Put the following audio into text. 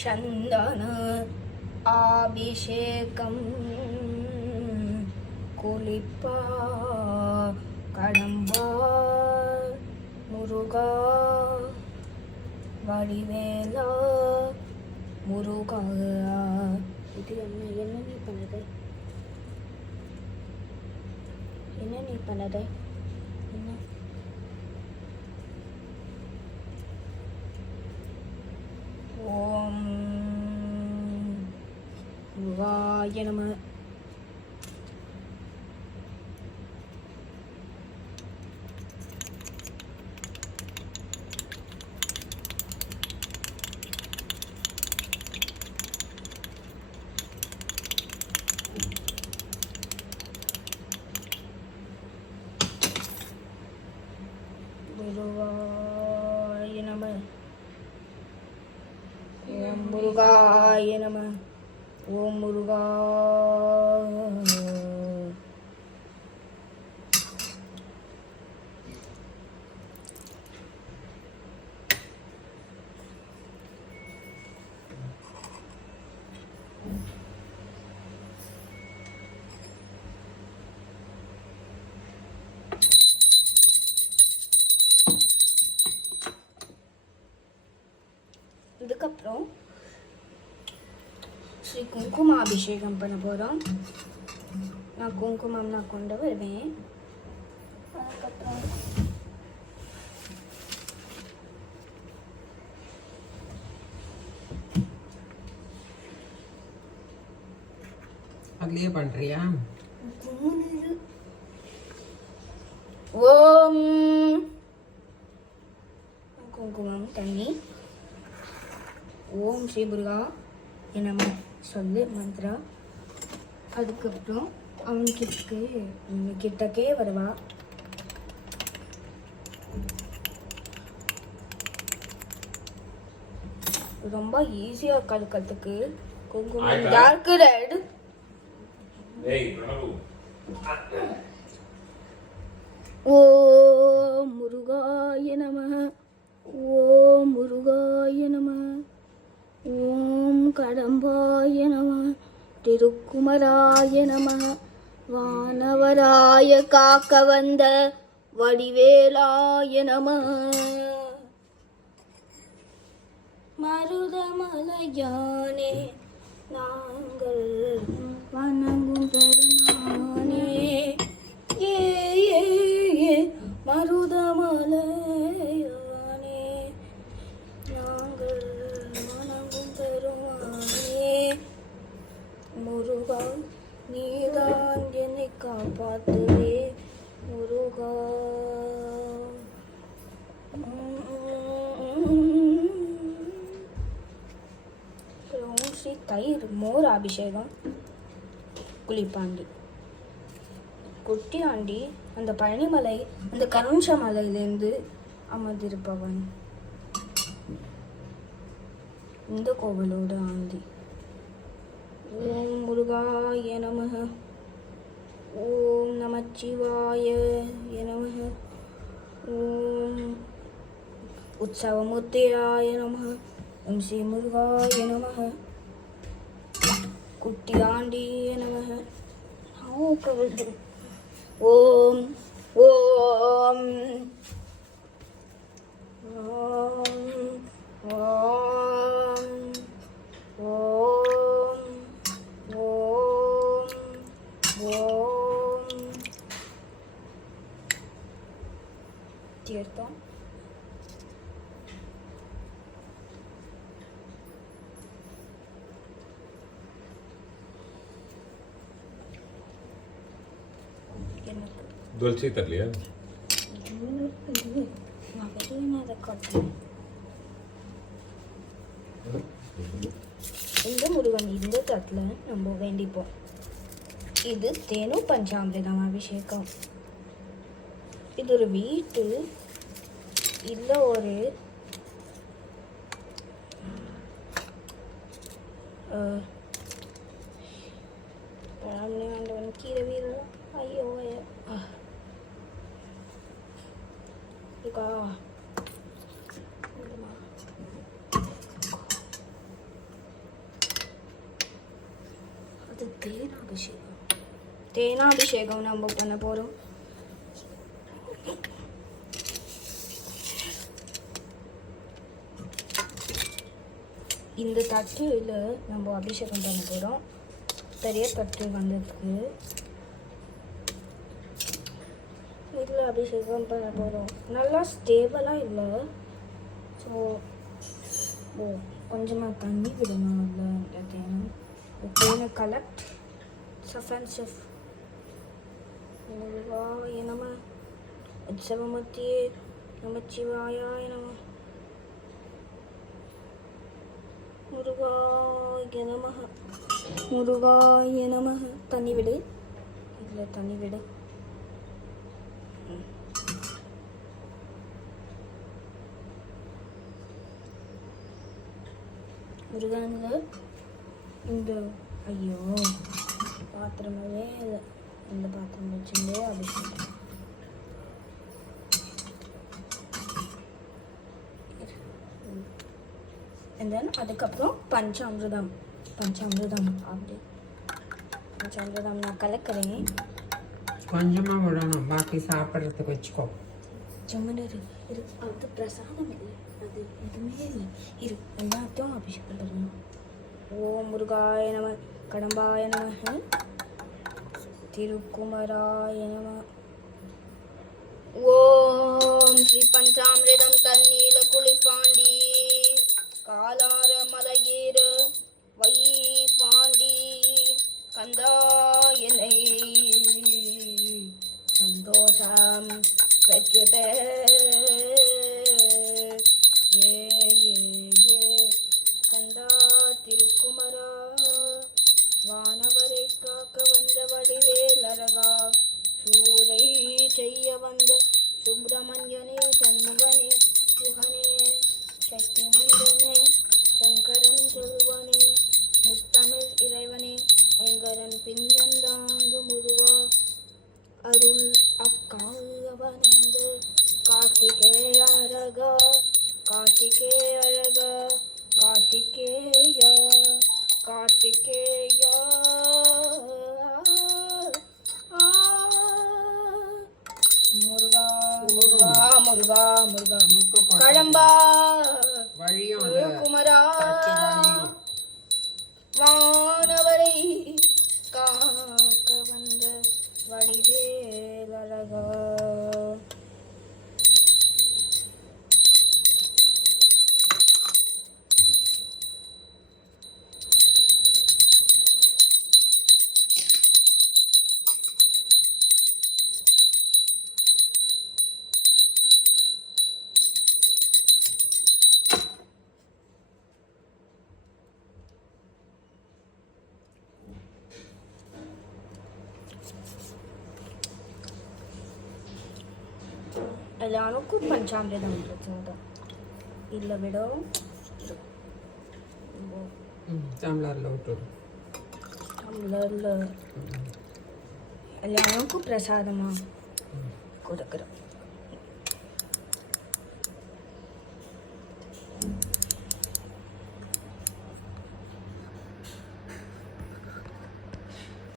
சந்தன அபிஷேகம் குளிப்பா கடம்பா முருகா வடிவேலா முருகா. இது என்ன நீ பண்ணது? என்ன நீ பண்ணது? என்ன? ஓம் முருகாய நம. முருகாய நம. ஓம் முருகாய நம. ஓம் முருகா. இதுக்கப்புறம் ஸ்ரீ குங்கும அபிஷேகம் பண்ண போகிறோம். நான் குங்குமம் நான் கொண்டு வருவேன். அதுக்கப்புறம் அதுலயே பண்றியா? ஓம் குங்குமம் தண்ணி. ஓம் ஸ்ரீ முருகா என்ன சொல்லு மந்த்ரா. அதுக்கப்புறம் கிட்டக்கே வருவா. ரொம்ப ஈஸியாக கலக்கிறதுக்கு குங்குமம் டார்க் ரெட். ஓம் முருகாய நம. ஓம் முருகாய நம. ஓம் கடம்பாய நம. திருக்குமராய நம. வானவராய காக்க வந்த வடிவேலாய நம. மருதமலையானே நாங்கள் வணங்கும் பெருமானே. ஏ ஏ ஏ மருதமலையானே நாங்கள் வணங்கும் பெருமானே. முருகா நீதான் என்னை காப்பாத்துவே முருகா. ஸ்ரீ தயிர் மோர் அபிஷேகம் குளிப்பாண்டி குட்டி ஆண்டி அந்த பழனிமலை அந்த கருஞ்ச மலையிலேருந்து அமர்ந்திருப்பவன் இந்த கோவிலோட ஆண்டி. ஓம் முருகாய நம. ஓம் நமச்சிவாய நம. ஓம் உற்சவமூர்த்தியாய நம. ஓம் ஸ்ரீ முருகாய நம. குட்டி ஆண்டிய நம. ஓம் ஓம் ஓம் ஓம் ஓம் ஓம் ஓம். தீர்த்தம் துளசி தரலையா? இந்த முருகன் இந்த தட்டில் நம்ம வேண்டிப்போம். இது தேனு பஞ்சாமிரதம் அபிஷேகம். இது ஒரு வீட்டு இல்லை ஒரு ஆண்டவன் கீரை வீரர். ஐயோ இருக்கா தேனாபிஷேகம் நம்ம பண்ண போகிறோம். இந்த தட்டில் நம்ம அபிஷேகம் பண்ண போகிறோம். பெரிய தட்டு வந்ததுக்கு இதில் அபிஷேகம் பண்ண போகிறோம். நல்லா ஸ்டேபிளாக இல்லை. ஸோ கொஞ்சமாக தண்ணி விடணும். அதில் தேனும் தேனை கலெக்ட் சஃபன் செஃப் முருகாய நம உற்சவமூர்த்தியே நமச்சிவாயாய நம முருகாய நம முருகாய நம. தண்ணி விடு, இதில் தண்ணி விடு. முருகனில் இந்த ஐயோ பாத்திரமாவே இந்த பாத்திரம் வச்சுட்டே அபிஷேகம். And then அதுக்கப்புறம் பஞ்சாமிர்தம் அப்படி பஞ்சாமிர்தம் நான் கலக்கிறேன். கொஞ்சமாக விடணும், பாக்கி சாப்பிட்றதுக்கு வச்சுக்கோ. ஜம்மனரு இரு, அது பிரசாதம் இல்லை, அது எதுவுமே இல்லை. இரு, எல்லாத்தையும் அபிஷேகம் பண்ணணும். ஓம் முருகாய நம கடம்பாய நம திருக்குமராய நம. ஓம் ஸ்ரீ பஞ்சாமிர்தம் தண்ணீர குளிப்பாண்டி காலார மலையேற வை பாண்டி கந்தாயனை சந்தோஷம் வெற்றி ஏ கந்தா திருக்குமரா வானவரை காக்க வந்த வடிவேலரகா சூரை செய்ய வந்த சுப்பிரமணியனே சண்முகனே சுகனே சக்தி மந்தனே சங்கரன் செல்வனே முத்தமிழ் இறைவனே ஐங்கரன் பின்னந்தாங்கு முருவா அருள் அக்காவனந்த கார்த்திகேய அழகா கார்த்திகேய அழகா கார்த்திகேய கார்த்திகேய முருகா முருகா முருகா முருகா கடம்பா குமரா வானவரை காக்க வந்த வடிவேலழகா. ಎಲ್ಲಾನಕ್ಕೂ ಪಂಚಾಮೃತ ಮಾಡ್ತಾರೆ. ಇಲ್ಲ ಬಿಡೋ ಎಲ್ಲಾನಕ್ಕೂ ಪ್ರಸಾದமாக கொடுக்குறோம்.